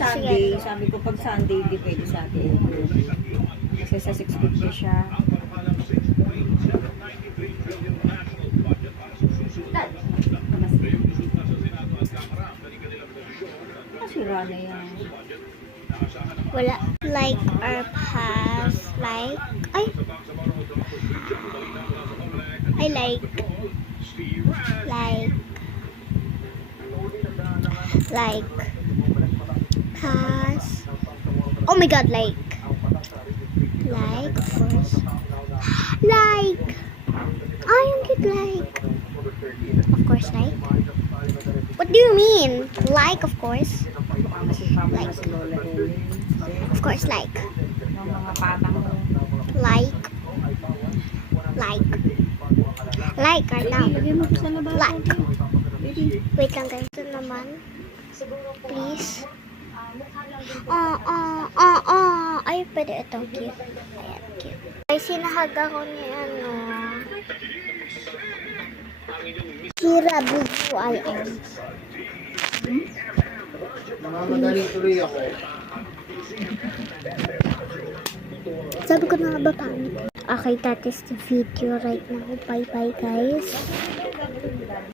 Sunday, sabi ko pag Sunday, di pwede sa atin. Kasi sa 650 siya. Masira na yan. Wala. Like or pass. Like. Ay. I like. Like. Like. Pass. Oh my god, like. Like, of course. Like. I am good, like. Of course, like. What do you mean? Like, of course. Like. Of course, like. Ng mga patang mo. Like. Like. Like right now. Lagay mo sa labas. Like. Wait lang guys. Ito naman. Please. Ay, pwede ito. Cute. Ayan, cute. Ay, sinahag ako ni ano. Kira B-U-I-N. Namamadali tuloy ako. Sabi ko na nga ba pangit? Okay, that is the video right now. Bye-bye guys.